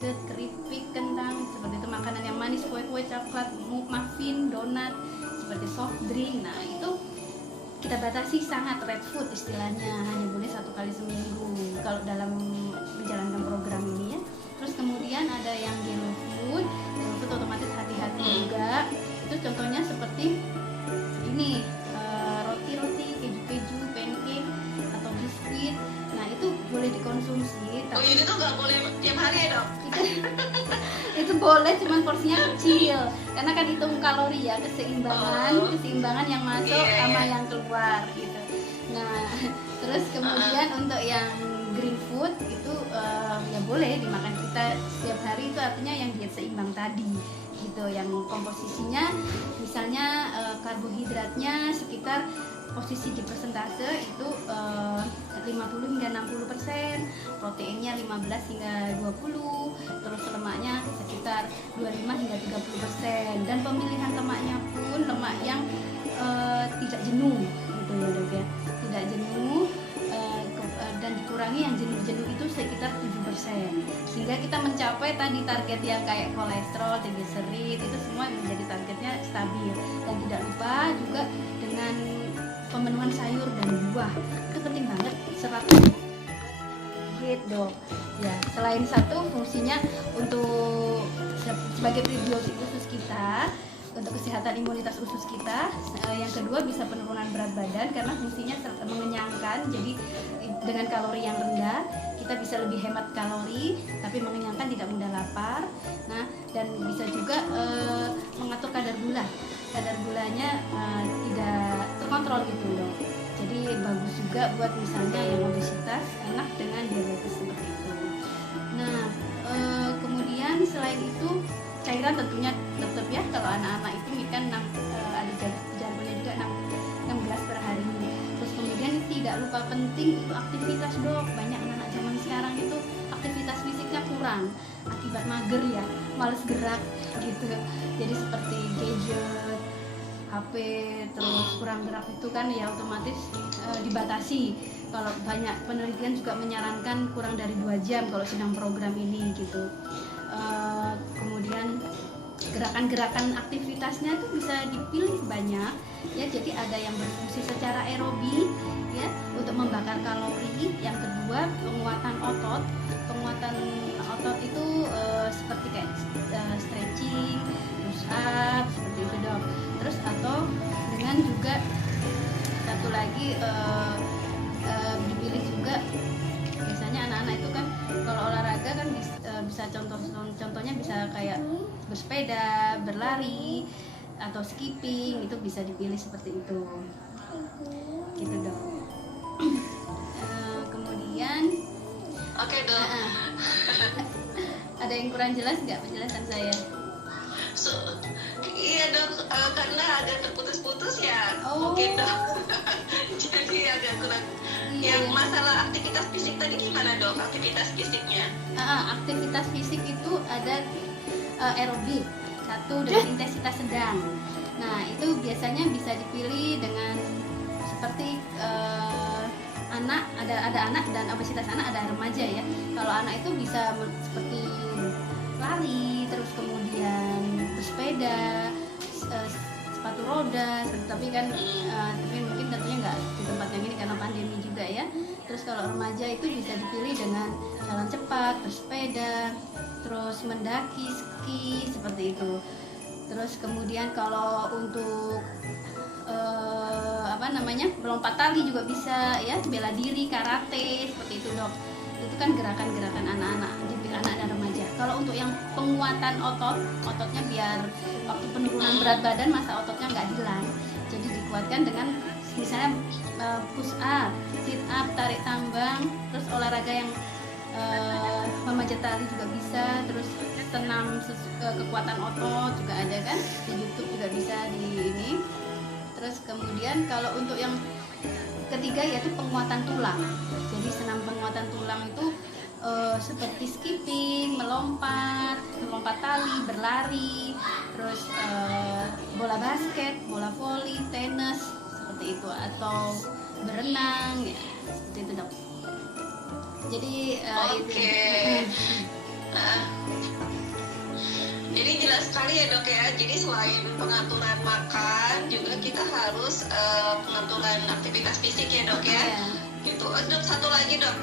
yogurt, keripik, kentang, seperti itu. Makanan yang manis, kue-kue, coklat, muffin, donat, seperti soft drink. Nah itu kita batasi, sangat red food istilahnya, hanya boleh 1 kali seminggu kalau dalam menjalankan program ini ya. Terus kemudian ada yang yellow food otomatis hati-hati juga. Itu contohnya seperti ini, roti-roti, keju-keju, pancake atau biskuit. Nah itu boleh dikonsumsi. Oh ini tuh nggak boleh tiap hari ya dok? Itu boleh, cuman porsinya kecil karena kan hitung kalori ya, keseimbangan yang masuk sama yang keluar gitu. Nah terus kemudian untuk yang green food itu ya boleh dimakan kita setiap hari, itu artinya yang diet seimbang tadi gitu, yang komposisinya misalnya karbohidratnya sekitar, posisi di persentase itu 50 hingga 60%, proteinnya 15 hingga 20, terus lemaknya sekitar 25 hingga 30%, dan pemilihan lemaknya pun lemak yang tidak jenuh gitu ya dok ya, tidak jenuh, dan dikurangi yang jenuh-jenuh itu sekitar 7%, sehingga kita mencapai tadi target yang kayak kolesterol, trigliserid itu semua menjadi targetnya stabil. Dan tidak lupa juga dengan pemenuhan sayur dan buah, itu penting banget, serat dok ya. Selain satu fungsinya untuk sebagai prebiotik usus kita, untuk kesehatan imunitas usus kita, yang kedua bisa penurunan berat badan karena fungsinya mengenyangkan. Jadi dengan kalori yang rendah kita bisa lebih hemat kalori tapi mengenyangkan, tidak mudah lapar. Nah dan bisa juga mengatur kadar gulanya tidak terkontrol gitu loh. Jadi bagus juga buat misalnya yang obesitas, anak dengan diabetes seperti itu. Nah kemudian selain itu cairan tentunya tetap ya, kalau anak-anak itu kan ada jargonnya juga 6 gelas per hari. Terus kemudian tidak lupa penting itu aktivitas dok. Banyak anak-anak zaman sekarang itu aktivitas fisiknya kurang akibat mager ya, males gerak gitu. Jadi seperti gadget, HP, terus kurang gerak itu kan ya otomatis dibatasi. Kalau banyak penelitian juga menyarankan kurang dari 2 jam kalau sedang program ini gitu. Kemudian gerakan-gerakan aktivitasnya itu bisa dipilih banyak ya, jadi ada yang berfungsi secara aerobik ya untuk membakar kalori. Yang kedua penguatan otot itu seperti kayak stretching, push up seperti itu dok. Terus atau dengan juga satu lagi dipilih juga, biasanya anak-anak itu kan kalau olahraga kan bisa contohnya bisa kayak bersepeda, berlari atau skipping, itu bisa dipilih seperti itu gitu dok. Kemudian oke dok. Ada yang kurang jelas nggak penjelasan saya? Iya dok, karena agak terputus-putus ya. Mungkin dok. Jadi agak kurang. Yang masalah aktivitas fisik tadi gimana dok? Aktivitas fisiknya? Aktivitas fisik itu ada aerobik satu dengan intensitas sedang. Nah itu biasanya bisa dipilih dengan seperti anak, ada anak dan obesitas anak, ada remaja ya. Kalau anak itu bisa seperti lari, terus kemudian bersepeda, sepatu roda, tapi mungkin tentunya nggak di tempat yang ini karena pandemi juga ya. Terus kalau remaja itu bisa dipilih dengan jalan cepat, bersepeda, terus mendaki, ski seperti itu. Terus kemudian kalau untuk melompat tali juga bisa ya, bela diri, karate seperti itu dok. Itu kan gerakan-gerakan anak-anak dan remaja. Kalau untuk yang penguatan ototnya biar waktu penurunan berat badan masa ototnya nggak hilang, jadi dikuatkan dengan misalnya push up, sit up, tarik tambang, terus olahraga yang memanjat tali juga bisa, terus senam kekuatan otot juga ada kan di YouTube juga bisa di ini. Terus kemudian kalau untuk yang ketiga yaitu penguatan tulang. Jadi senam penguatan tulang itu seperti skipping, melompat tali, berlari, terus bola basket, bola voli, tenis seperti itu, atau berenang ya seperti itu dok. Jadi Oke. benar sekali ya dok ya. Jadi selain pengaturan makan, juga kita harus pengaturan aktivitas fisik ya dok ya. Gitu. Dok, satu lagi dok.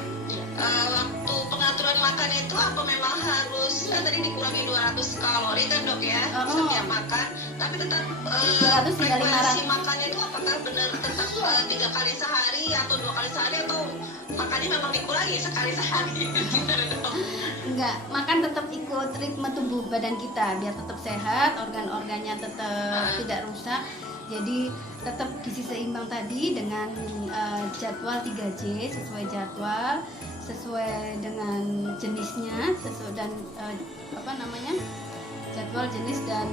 Waktu pengaturan makan itu apa memang harus tadi dikurangi 200 kalori kan dok ya setiap makan, tapi tetap frekuensi makannya itu apakah benar tetap 3 kali sehari atau 2 kali sehari atau makannya memang dikurangi sekali sehari? Enggak, makan tetap ikut ritme tubuh badan kita biar tetap sehat, organ-organnya tetap tidak rusak. Jadi tetap gizi seimbang tadi dengan jadwal 3J sesuai jadwal, sesuai dengan jenisnya, sesuai dan jadwal jenis dan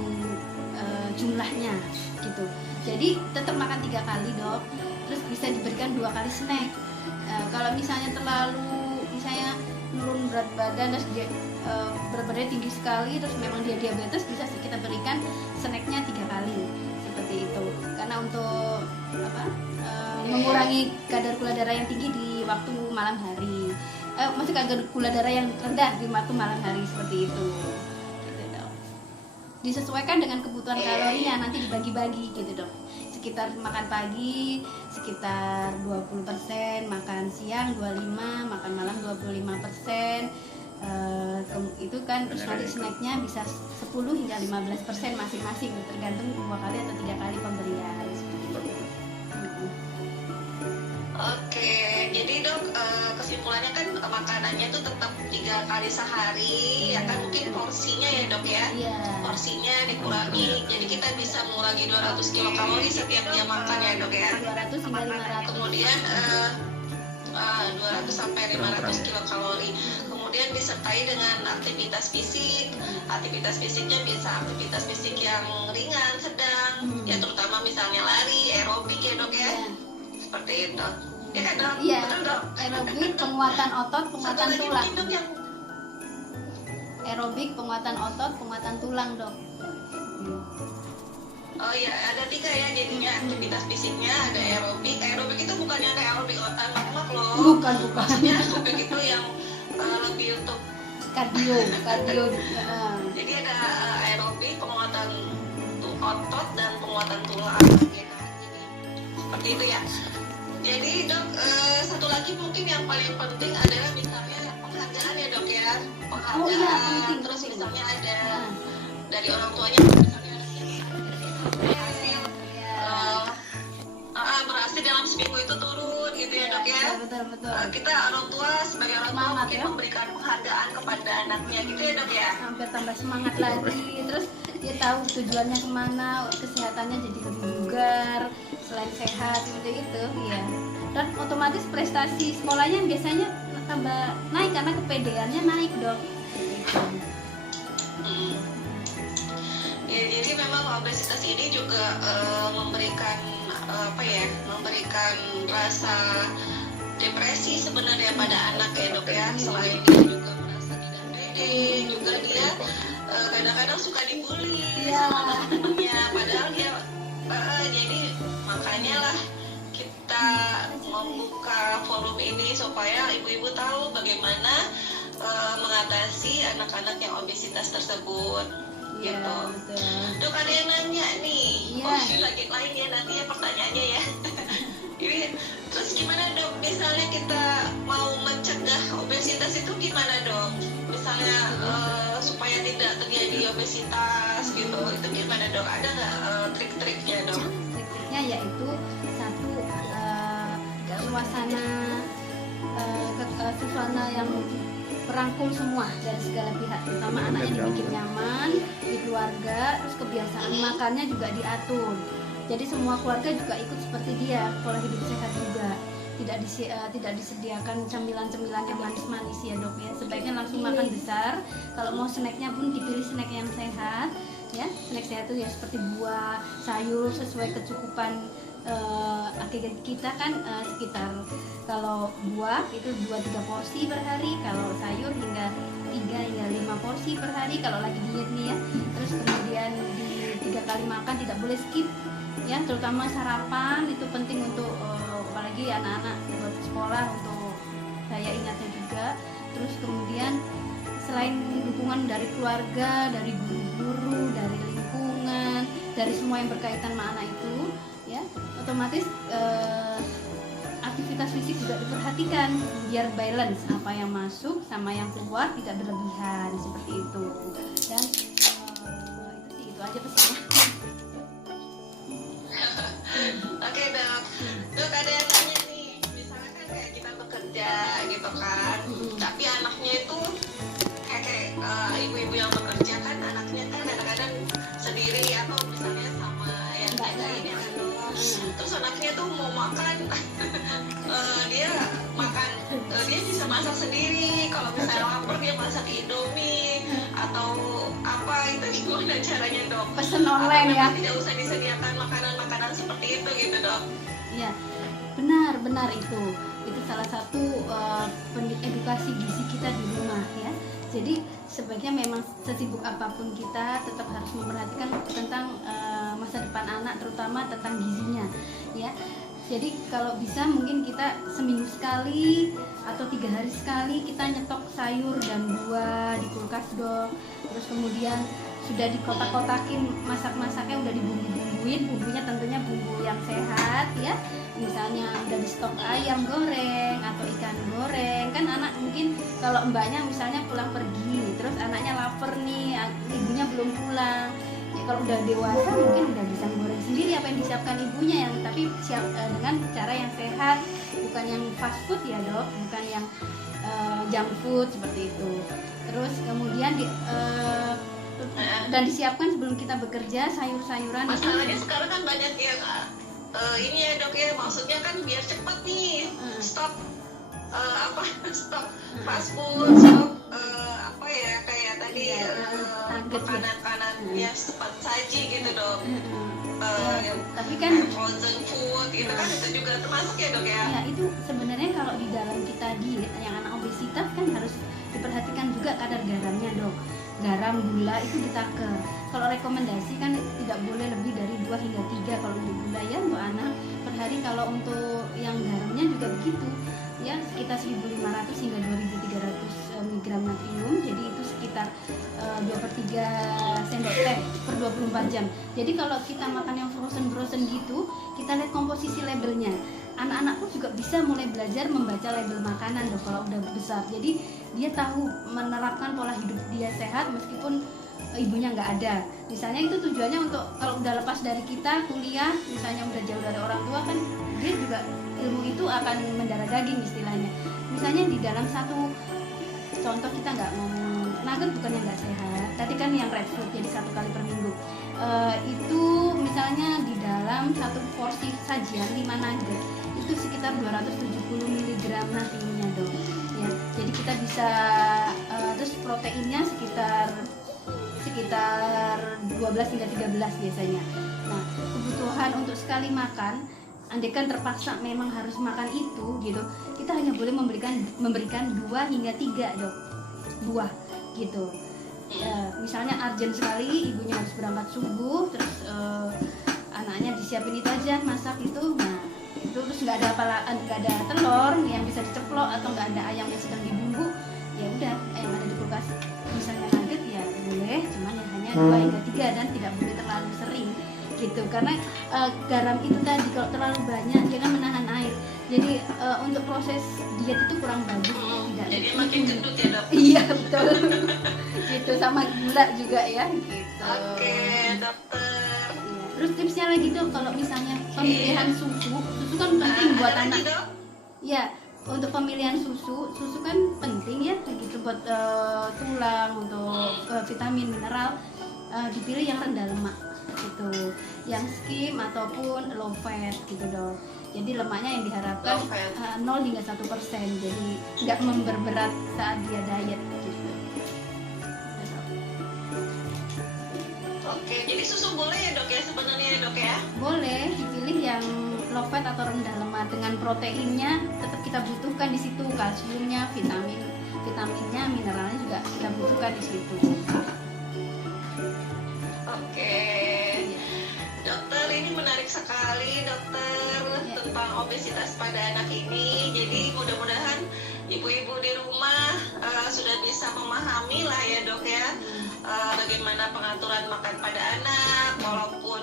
jumlahnya gitu. Jadi tetap makan 3 kali dok, terus bisa diberikan 2 kali snack. Kalau misalnya terlalu menurun berat badan terus dia berat badannya tinggi sekali terus memang dia diabetes, bisa kita berikan snacknya 3 kali seperti itu. Karena untuk mengurangi kadar gula darah yang tinggi di waktu malam hari, maksudnya kadar gula darah yang rendah di waktu malam hari seperti itu. Gitu, dok. Disesuaikan dengan kebutuhan kalorinya, nanti dibagi-bagi gitu dok. Sekitar makan pagi sekitar 20%, makan siang 25%, makan malam 25%. Itu kan terus nanti snacknya bisa 10 hingga 15% masing-masing, tergantung 2 kali atau 3 kali pemberian. Oke, jadi dok kesimpulannya kan makanannya itu tetap 3 kali sehari, ya kan mungkin porsinya ya dok ya, porsinya dikurangi, jadi kita bisa mengurangi 200 kilokalori setiap dia makan ya dok ya. 200 hingga 500. Kemudian 200 sampai 500 kilokalori. Kemudian disertai dengan aktivitas fisik. Aktivitas fisiknya bisa aktivitas fisik yang ringan, sedang, ya terutama misalnya lari, aerobik ya dok ya. Seperti itu. Ya kan dok? Iya. Betul dok. Aerobik, penguatan otot, penguatan tulang. Dok, yang... Aerobik, penguatan otot, penguatan tulang dok. Oh iya, ada 3 ya jadinya aktivitas fisiknya, ada aerobik. Aerobik itu bukan yang kayak aerobik otak loh. Bukan. Maksudnya aerobik itu yang lebih untuk kardio. Jadi ada aerobik, penguatan otot dan penguatan tulang. Jadi seperti itu ya. Jadi dok, satu lagi mungkin yang paling penting adalah misalnya penghargaan ya dok ya. Penghargaan, terus misalnya ada dari orang tuanya misalnya berhasil dalam seminggu itu turun gitu ya dok ya. Betul. Kita orang tua sebagai orang tua mungkin memberikan penghargaan kepada anaknya gitu ya dok ya. Hampir tambah semangat lagi, terus dia tahu tujuannya kemana, kesehatannya jadi lebih bugar, selain sehat seperti itu ya. Dan otomatis prestasi sekolahnya biasanya tambah naik karena kepedeannya naik dok. Ya, jadi memang obesitas ini juga memberikan rasa depresi sebenarnya pada anak ya dok ya. Selain dia juga merasa tidak pede, juga dia kadang-kadang suka dibully sama teman-temannya, padahal dia jadi makanya lah kita membuka forum ini supaya ibu-ibu tahu bagaimana mengatasi anak-anak yang obesitas tersebut. Gitu. Dok, ada yang nanya nih. Lagi lain ya nanti ya pertanyaannya ya. Ini terus gimana dok? Misalnya kita mau mencegah obesitas itu gimana dok? Misalnya supaya tidak terjadi obesitas gitu, itu gimana dok? Ada nggak trik-triknya dok? Trik-triknya yaitu satu, suasana yang merangkul semua dari segala pihak, terutama anaknya dibikin nyaman di keluarga, terus kebiasaan makannya juga diatur. Jadi semua keluarga juga ikut seperti dia, pola hidup sehat juga. Tidak disediakan camilan-camilan yang manis-manis ya dok ya. Sebaiknya langsung makan besar. Kalau mau snacknya pun dipilih snack yang sehat ya. Snack sehat itu ya seperti buah, sayur sesuai kecukupan kita kan sekitar, kalau buah itu 2-3 porsi per hari, kalau sayur hingga 3 hingga 5 porsi per hari kalau lagi diet nih ya. Terus kemudian di 3 kali makan tidak boleh skip ya, terutama sarapan itu penting untuk apalagi anak-anak buat sekolah, untuk saya ingatnya juga. Terus kemudian selain dukungan dari keluarga, dari guru-guru, dari lingkungan, dari semua yang berkaitan sama anak itu, ya otomatis aktivitas fisik juga diperhatikan biar balance apa yang masuk sama yang keluar tidak berlebihan seperti itu. Dan itu aja pesannya. Oke dok, dok ada yang tanya nih, misalnya kan kayak kita bekerja gitu kan, tapi anaknya itu kayak ibu-ibu yang bekerja kan anaknya kan kadang-kadang sendiri atau misalnya sama yang jagain ya kan dok. Terus anaknya tuh mau makan, dia makan, dia bisa masak sendiri. Kalau misalnya lapar dia masak Indomie atau apa, itu gimana caranya dok? Pesen online ya? Tidak usah disediakan makanan-makanan seperti itu gitu dok? Iya, benar itu salah satu edukasi gizi kita di rumah ya. Jadi sebaiknya memang sesibuk apapun kita tetap harus memperhatikan tentang masa depan anak, terutama tentang gizinya ya. Jadi kalau bisa mungkin kita seminggu sekali atau 3 hari sekali kita nyetok sayur dan buah di kulkas dok. Terus kemudian sudah dikotak-kotakin, masak-masaknya udah dibumbu-bumbuin, bumbunya tentunya bumbu yang sehat ya. Misalnya udah di stok ayam goreng atau ikan goreng. Kan anak mungkin kalau mbaknya misalnya pulang pergi, terus anaknya lapar nih, ibunya belum pulang. Ya, kalau udah dewasa mungkin udah bisa goreng sendiri apa yang disiapkan ibunya, yang tapi dengan cara yang sehat, bukan yang fast food ya dok, bukan yang junk food seperti itu. Terus kemudian dan disiapkan sebelum kita bekerja sayur-sayuran. Masalahnya sekarang kan banyak yang ini ya dok ya, maksudnya kan biar cepat nih stop stop fast food, stop apa ya kayak tadi makanan-makanan ya cepat saji gitu dok. Tapi kan frozen food itu kan itu juga termasuk ya dok ya? Ya itu sebenarnya kalau di dalam kita diet yang anak obesitas kan harus diperhatikan juga kadar garamnya dok. Garam, gula itu ditaker. Kalau rekomendasi kan tidak boleh lebih dari 2 hingga 3 kalau untuk gula ya untuk anak per hari. Kalau untuk yang garamnya juga begitu ya, sekitar 1.500 hingga 2.300 mg natrium. Jadi itu sekitar 2/3 sendok teh per 24 jam. Jadi kalau kita makan yang frozen gitu, kita lihat komposisi labelnya. Anak-anak pun juga bisa mulai belajar membaca label makanan dong kalau udah besar. Jadi dia tahu menerapkan pola hidup dia sehat meskipun ibunya nggak ada. Misalnya itu tujuannya untuk kalau udah lepas dari kita kuliah, misalnya udah jauh dari orang tua kan, dia juga ilmu itu akan mendarah daging istilahnya. Misalnya di dalam satu contoh kita nggak ngomong nugget, bukannya nggak sehat. Tadi kan yang red food jadi 1 kali per minggu. Itu misalnya di dalam satu porsi sajian 5 nugget itu sekitar 270 mg natriumnya dong ya. Jadi kita bisa terus proteinnya sekitar 12 hingga 13 biasanya. Nah, kebutuhan untuk sekali makan, andaikan terpaksa memang harus makan itu gitu, kita hanya boleh memberikan 2 hingga 3 dok buah gitu. Misalnya urgent sekali, ibunya harus berangkat subuh, terus anaknya disiapin itu aja masak itu. Nah, itu terus nggak ada telur yang bisa diceplok atau nggak ada ayam yang sedang dibumbu, ya udah yang ada di kulkas misalnya nugget ya boleh, cuman ya hanya 2 hingga 3 dan tidak boleh terlalu sering gitu, karena garam itu tadi kalau terlalu banyak dia kan menahan air, jadi untuk proses diet itu kurang bagus. Tidak jadi makin gendut ya dok? Iya betul. Gitu, sama gula juga ya gitu. Oke dokter. Terus tipsnya lagi tuh kalau misalnya pemilihan susu kan penting buat anak. Ya, untuk pemilihan susu kan penting ya, gitu buat tulang, untuk vitamin, mineral, dipilih yang rendah lemak gitu, yang skim ataupun low fat gitu dong. Jadi lemaknya yang diharapkan 0 hingga 1%, jadi nggak memperberat saat dia diet gitu. Oke, jadi susu boleh ya dok ya sebenarnya ya dok ya? Boleh dipilih yang low fat atau rendah lemak, dengan proteinnya tetap kita butuhkan di situ, kalsiumnya, vitaminnya, mineralnya juga kita butuhkan di situ. Oke, dokter ini menarik sekali dokter tentang obesitas pada anak ini. Jadi mudah-mudahan ibu-ibu di rumah sudah bisa memahami lah ya dok ya, bagaimana pengaturan makan pada anak, walaupun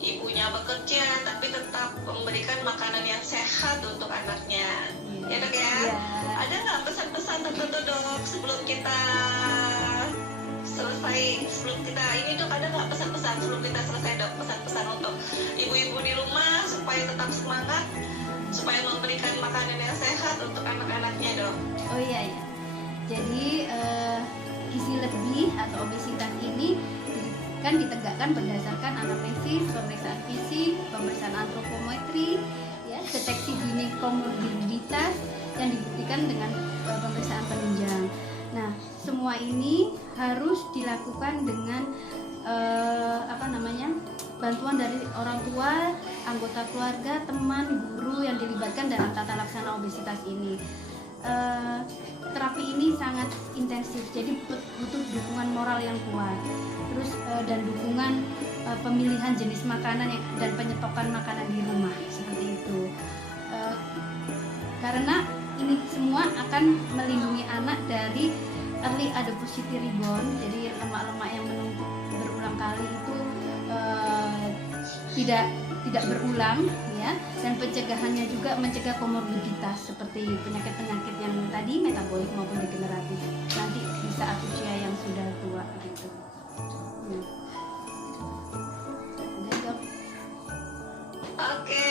ibunya bekerja tapi tetap memberikan makanan yang sehat untuk anaknya. Ya dok ya. Ada nggak pesan-pesan tertentu dok sebelum kita selesai, sebelum kita ini dok, ada nggak pesan-pesan sebelum kita selesai dok, pesan-pesan untuk ibu-ibu di rumah supaya tetap semangat, supaya memberikan makanan yang sehat untuk anak-anaknya dok? Oh iya ya. Jadi gizi lebih atau obesitas ini kan ditegakkan berdasarkan anamnesis, pemeriksaan fisik, pemeriksaan antropometri, ya, deteksi dini komorbiditas yang dibuktikan dengan pemeriksaan penunjang. Nah, semua ini harus dilakukan dengan bantuan dari orang tua, anggota keluarga, teman, guru yang dilibatkan dalam tata laksana obesitas ini. Terapi ini sangat intensif, jadi butuh dukungan moral yang kuat, terus dan dukungan pemilihan jenis makanan dan penyetokan makanan di rumah seperti itu. Karena ini semua akan melindungi anak dari early adiposity rebound, jadi lemak-lemak yang menumpuk berulang kali itu tidak berulang, ya, dan pencegahannya juga mencegah komorbiditas seperti penyakit-penyakit yang tadi metabolik maupun degeneratif nanti di saat usia yang sudah tua gitu. Oke.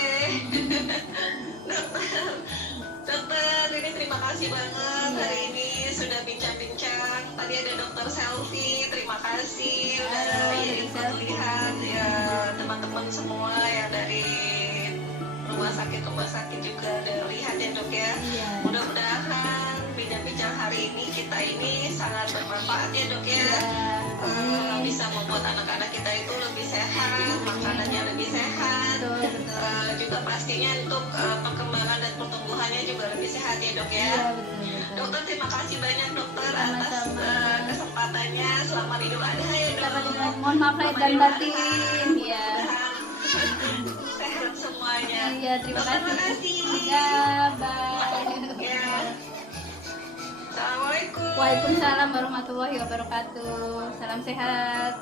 Dokter, ini terima kasih banget hari ini sudah bincang-bincang. Tadi ada Dokter Selfie, terima kasih udah ikut lihat ya, teman-teman semua yang dari rumah sakit juga udah lihat ya dok ya. Mudah-mudahan bincang-bincang hari ini kita ini sangat bermanfaat ya dok ya. Bisa membuat anak-anak kita itu lebih sehat, makanannya lebih sehat, juga pastinya untuk perkembangan dan pertumbuhannya juga lebih sehat ya dok ya. Dokter, terima kasih banyak dokter atas kesempatannya. Selamat Idul Adha ya dok. Mohon maaf lahir dan batin ya. Sehat semuanya. Iya, terima kasih. Ya, bye. Ya. Assalamualaikum. Waalaikumsalam warahmatullahi wabarakatuh. Salam sehat.